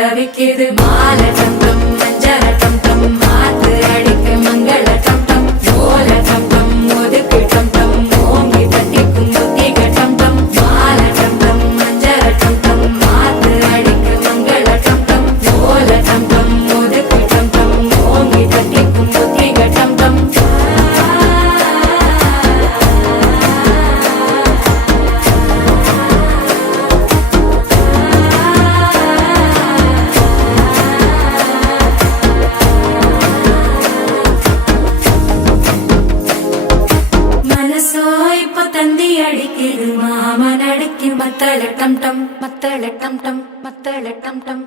தவிக்குது மாலை டம் டம் மஞ்சள டம் டம் மாத்து அடிக்க மங்கள டம் டம் ஓல டம் டம் ஒதுக்கு டம் டம் ஓங்கி தட்டிக்கும் புத்திக டம் டம் மாலை டம் டம் மஞ்சள டம் டம் மாத்து அடிக்க மங்கள டம் டம் ஓல டம் டம் ஒதுக்கு டம் டம் ஓங்கி தட்டிக்கும் புத்திக டம் டம் தந்தி அடிக்குது மாமன் அடிக்கு மத்தள டம் டம் மத்தள டம் டம் மத்தள டம் டம்